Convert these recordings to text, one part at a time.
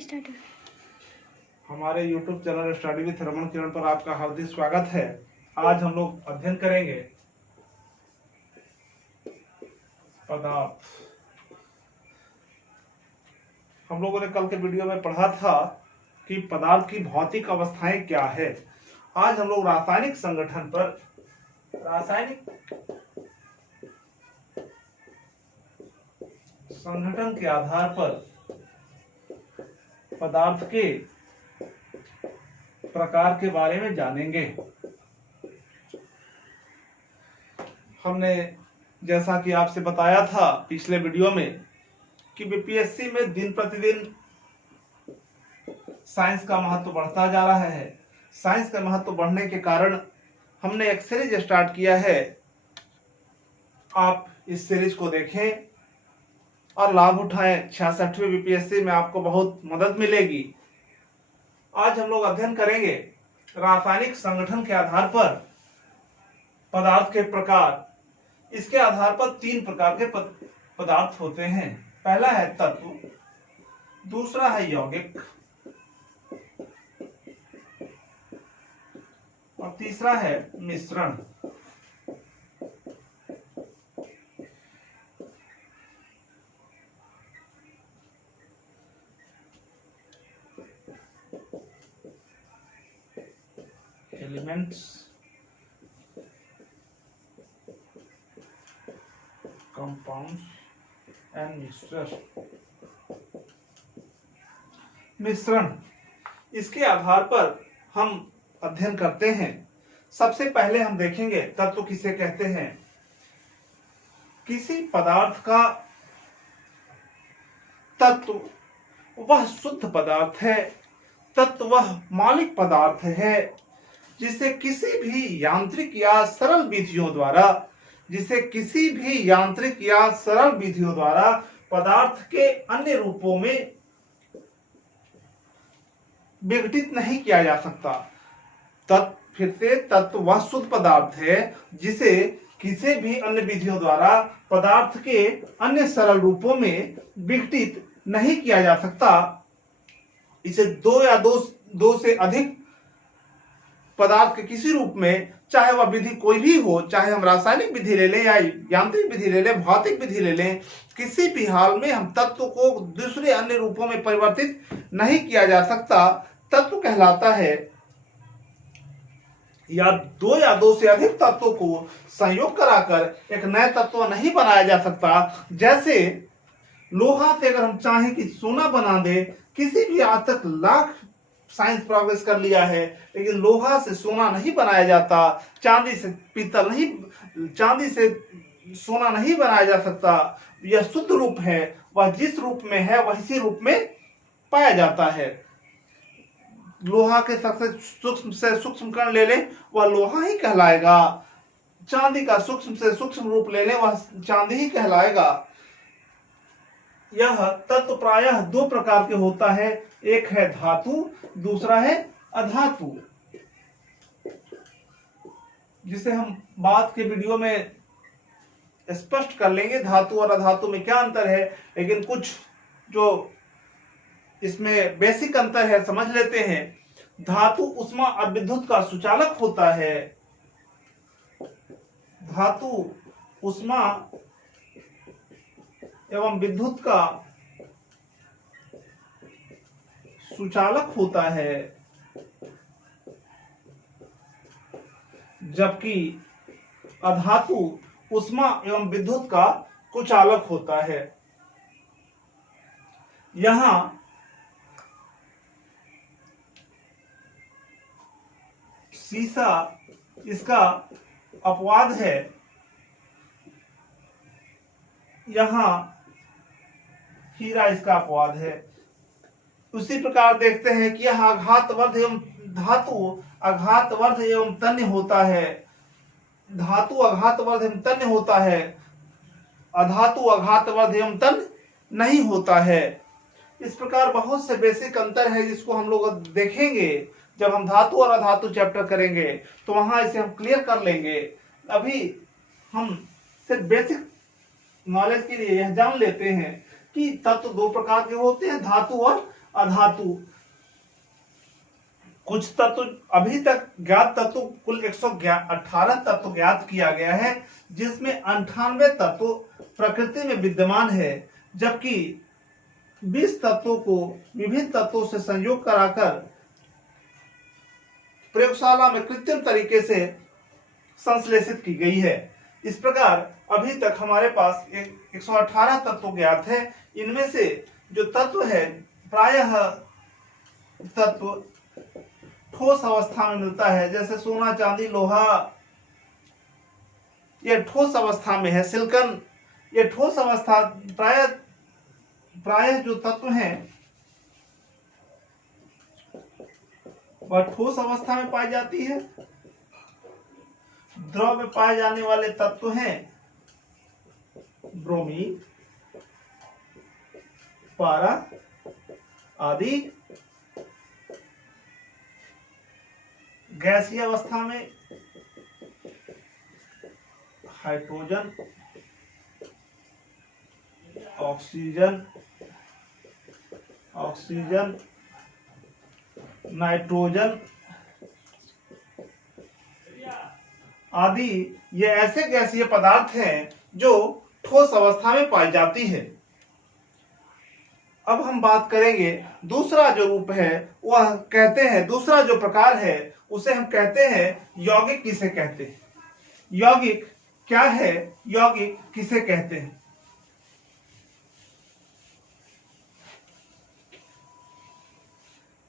Start. हमारे YouTube channel study with Raman Kiran पर आपका हार्दिक स्वागत है। आज हम लोग अध्ययन करेंगे पदार्थ। हम लोगों ने कल के वीडियो में पढ़ा था कि पदार्थ की भौतिक अवस्थाएं क्या है। आज हम लोग रासायनिक संगठन पर संगठन के आधार पर पदार्थ के प्रकार के बारे में जानेंगे। हमने जैसा कि आपसे बताया था पिछले वीडियो में कि बीपीएससी में दिन प्रतिदिन साइंस का महत्व बढ़ता जा रहा है। साइंस का महत्व बढ़ने के कारण हमने एक सीरीज स्टार्ट किया है। आप इस सीरीज को देखें और लाभ उठाएं। 66वीं बीपीएससी में आपको बहुत मदद मिलेगी। आज हम लोग अध्ययन करेंगे रासायनिक संगठन के आधार पर पदार्थ के प्रकार। इसके आधार पर 3 प्रकार के पदार्थ होते हैं। पहला है तत्व, दूसरा है यौगिक और तीसरा है मिश्रण। Elements, compounds and mixture. मिश्रण, इसके आधार पर हम अध्ययन करते हैं। सबसे पहले हम देखेंगे तत्व किसे कहते हैं। किसी पदार्थ का तत्व वह शुद्ध पदार्थ है, तत्व वह मौलिक पदार्थ है जिसे किसी भी यांत्रिक या सरल विधियों द्वारा पदार्थ के अन्य रूपों में विघटित नहीं किया जा सकता। तत्व वह शुद्ध पदार्थ है जिसे किसी भी अन्य विधियों द्वारा पदार्थ के अन्य सरल रूपों में विघटित नहीं किया जा सकता। इसे दो से अधिक पदार्थ के किसी रूप में, चाहे वह विधि कोई भी हो, चाहे हम रासायनिक विधि ले लें या यांत्रिक विधि ले लें, भौतिक विधि ले लें, किसी भी हाल में हम तत्व को दूसरे अन्य रूपों में परिवर्तित नहीं किया जा सकता। तत्व कहलाता है या दो से अधिक तत्वों को संयोग कराकर एक नया तत्व नहीं बनाया जा सकता। जैसे लोहा से अगर हम चाहें कि सोना बना दे, किसी भी आज तक लाख साइंस प्रोग्रेस कर लिया है, लेकिन लोहा से सोना नहीं बनाया जाता। चांदी से सोना नहीं बनाया जा सकता। यह शुद्ध रूप है, वह जिस रूप में है वह इसी रूप में पाया जाता है। लोहा के सबसे से सूक्ष्म कण ले लें, वह लोहा ही कहलाएगा। चांदी का सूक्ष्म से सूक्ष्म रूप ले लें, वह चांदी ही कहलाएगा। यह तत्व प्रायः 2 प्रकार के होता है, एक है धातु, दूसरा है अधातु, जिसे हम बाद के वीडियो में स्पष्ट कर लेंगे धातु और अधातु में क्या अंतर है। लेकिन कुछ जो इसमें बेसिक अंतर है समझ लेते हैं। धातु उष्मा और विद्युत का सुचालक होता है। धातु उष्मा एवं विद्युत का सुचालक होता है, जबकि अधातु उष्मा एवं विद्युत का कुचालक होता है। यहां सीसा इसका अपवाद है। यहां हीरा इसका अपवाद है। उसी प्रकार देखते हैं कि यह आघातवर्ध एवं धातु आघातवर्ध एवं तन्य होता है। धातु आघातवर्ध एवं तन्य होता है, अधातु आघातवर्ध एवं तन्य नहीं होता है। इस प्रकार बहुत से बेसिक अंतर है जिसको हम लोग देखेंगे जब हम धातु और अधातु चैप्टर करेंगे, तो वहां इसे हम क्लियर कर लेंगे। अभी हम सिर्फ बेसिक नॉलेज के लिए यह जान लेते हैं कि तत्व 2 प्रकार के होते हैं, धातु और अधातु। कुछ तत्व, अभी तक ज्ञात तत्व कुल 118 तत्व ज्ञात किया गया है, जिसमें 98 तत्व प्रकृति में विद्यमान है, जबकि 20 तत्वों को विभिन्न तत्वों से संयोग कराकर प्रयोगशाला में कृत्रिम तरीके से संश्लेषित की गई है। इस प्रकार अभी तक हमारे पास 118 तत्व ज्ञात है। इनमें से जो तत्व है, प्रायः तत्व ठोस अवस्था में मिलता है, जैसे सोना, चांदी, लोहा, यह ठोस अवस्था में है। सिलिकॉन, यह ठोस अवस्था, प्रायः जो तत्व हैं वह ठोस अवस्था में पाई जाती है। द्रव में पाए जाने वाले तत्व हैं ब्रोमीन, पारा आदि। गैसीय अवस्था में हाइड्रोजन, ऑक्सीजन, नाइट्रोजन आदि, ये ऐसे गैसीय पदार्थ हैं जो ठोस अवस्था में पाई जाती है। अब हम बात करेंगे दूसरा जो रूप है, वह कहते हैं, दूसरा जो प्रकार है उसे हम कहते हैं यौगिक। किसे कहते हैं? यौगिक क्या है? यौगिक किसे कहते हैं?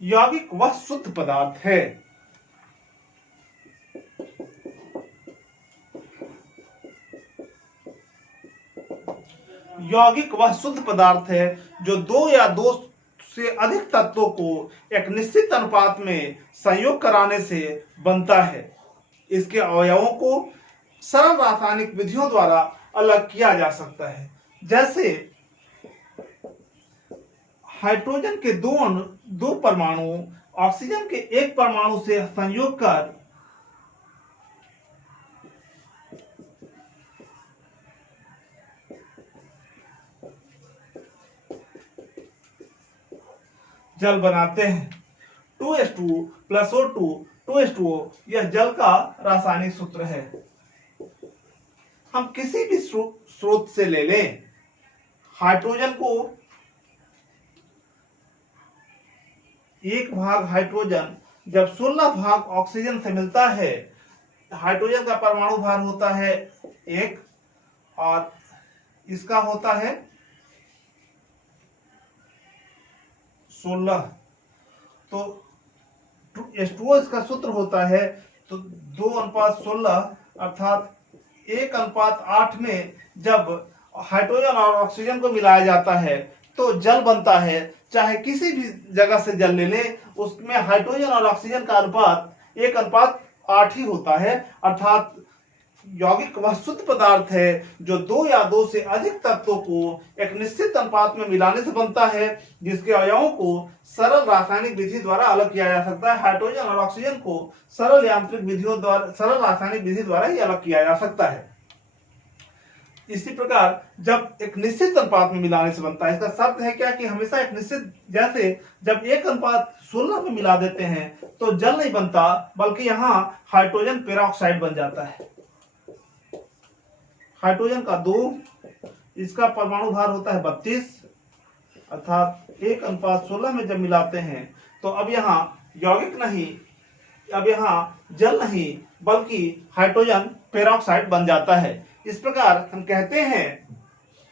यौगिक वह शुद्ध पदार्थ है यौगिक वह शुद्ध पदार्थ है जो दो या दो से अधिक तत्वों को एक निश्चित अनुपात में संयोग कराने से बनता है। इसके अवयवों को सरल रासायनिक विधियों द्वारा अलग किया जा सकता है। जैसे हाइड्रोजन के दो परमाणु ऑक्सीजन के एक परमाणु से संयोग कर जल बनाते हैं। 2s2 + O2 2s2O, यह जल का रासायनिक सूत्र है। हम किसी भी स्रोत से ले लें, हाइड्रोजन को 1 भाग हाइड्रोजन जब 16 भाग ऑक्सीजन से मिलता है, हाइड्रोजन का परमाणु भार होता है 1 और इसका होता है 16, तो H2O इसका सूत्र होता है। तो 2:16 अर्थात 1:8 में जब हाइड्रोजन और ऑक्सीजन को मिलाया जाता है तो जल बनता है। चाहे किसी भी जगह से जल ले लें, उसमें हाइड्रोजन और ऑक्सीजन का अनुपात 1:8 ही होता है। अर्थात यौगिक वह शुद्ध पदार्थ है जो 2 या 2 से अधिक तत्वों को एक निश्चित अनुपात में मिलाने से बनता है, जिसके अवयवों को सरल रासायनिक विधि द्वारा अलग किया जा सकता है। हाइड्रोजन और ऑक्सीजन को सरल यांत्रिक विधियों द्वारा, सरल रासायनिक विधि द्वारा ही अलग किया जा सकता है। इसी प्रकार जब एक निश्चित अनुपात में मिलाने से बनता है, इसका शर्त है क्या कि हमेशा एक निश्चित, जैसे जब 1:16 में मिला देते हैं तो जल नहीं बनता, बल्कि यहाँ हाइड्रोजन पेरोक्साइड बन जाता है। हाइड्रोजन का 2, इसका परमाणु भार होता है 32, अर्थात 1:16 में जब मिलाते हैं तो अब यहाँ यौगिक नहीं, अब यहाँ जल नहीं बल्कि हाइड्रोजन पेरोक्साइड बन जाता है। इस प्रकार हम कहते हैं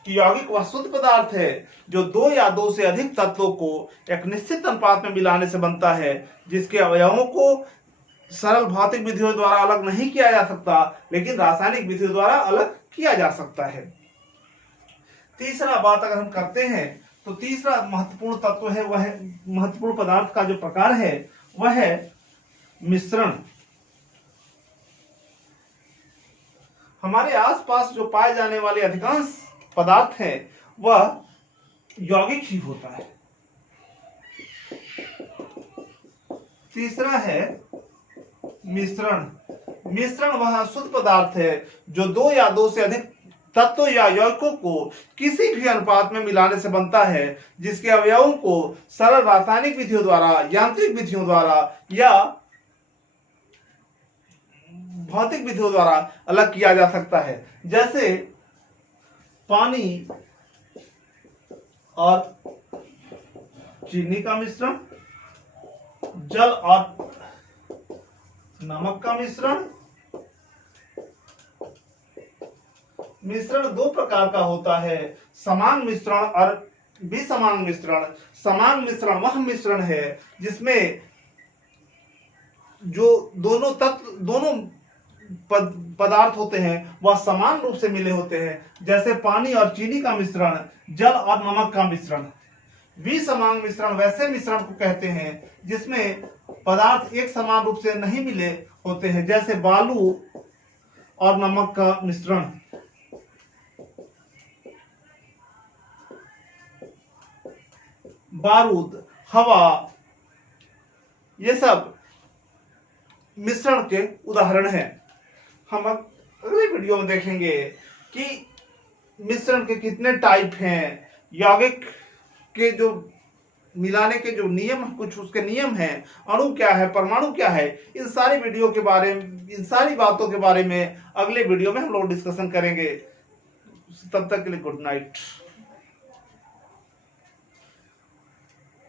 कि यौगिक वह शुद्ध पदार्थ है जो 2 या 2 से अधिक तत्वों को एक निश्चित अनुपात में मिलाने से बनता है, जिसके अवयवों को सरल भौतिक विधियों द्वारा अलग नहीं किया जा सकता, लेकिन रासायनिक विधियों द्वारा अलग किया जा सकता है। तीसरा बात अगर हम करते हैं तो तीसरा महत्वपूर्ण तत्व है, वह महत्वपूर्ण पदार्थ का जो प्रकार है वह है मिश्रण। हमारे आसपास जो पाए जाने वाले अधिकांश पदार्थ हैं वह यौगिक ही होता है। तीसरा है मिश्रण। मिश्रण वह शुद्ध पदार्थ है जो 2 या 2 से अधिक तत्वों या यौगिकों को किसी भी अनुपात में मिलाने से बनता है, जिसके अवयवों को सरल रासायनिक विधियों द्वारा, यांत्रिक विधियों द्वारा या भौतिक विधियों द्वारा अलग किया जा सकता है। जैसे पानी और चीनी का मिश्रण, जल और नमक का मिश्रण। मिश्रण दो प्रकार का होता है, समान मिश्रण और विसमान मिश्रण। समान मिश्रण वह मिश्रण है जिसमें जो दोनों पदार्थ होते हैं वह समान रूप से मिले होते हैं, जैसे पानी और चीनी का मिश्रण, जल और नमक का मिश्रण। विसमान मिश्रण वैसे मिश्रण को कहते हैं जिसमें पदार्थ एक समान रूप से नहीं मिले होते हैं, जैसे बालू और नमक का मिश्रण। बारूद, हवा, ये सब मिश्रण के उदाहरण हैं। हम अगले वीडियो में देखेंगे कि मिश्रण के कितने टाइप हैं, यौगिक के जो मिलाने के जो नियम, कुछ उसके नियम हैं, अणु क्या है, परमाणु क्या है, इन सारी वीडियो के बारे में, इन सारी बातों के बारे में अगले वीडियो में हम लोग डिस्कशन करेंगे। तब तक के लिए गुड नाइट।